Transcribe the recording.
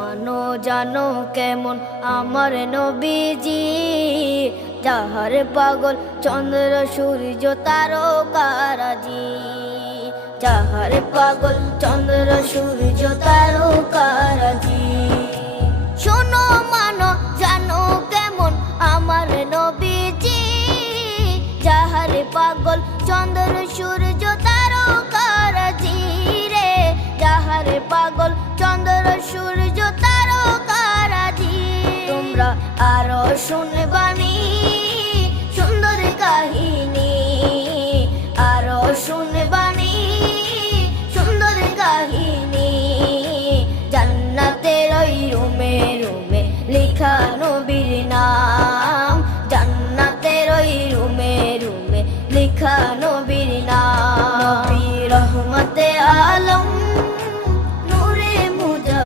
মানো জানো কেমন আমার নবীজি, যাহার পাগল চন্দ্র সূর্য তারকারাজি, যাহার পাগল চন্দ্র সূর্য তারকারাজি। শোনো মানো জানো কেমন আমার নবীজি, যাহার পাগল চন্দ্র সূর্য তারকারাজি রে, যাহার পাগল চন্দ্র সূর্য তারকারাজি। তোমরা আরো শুনে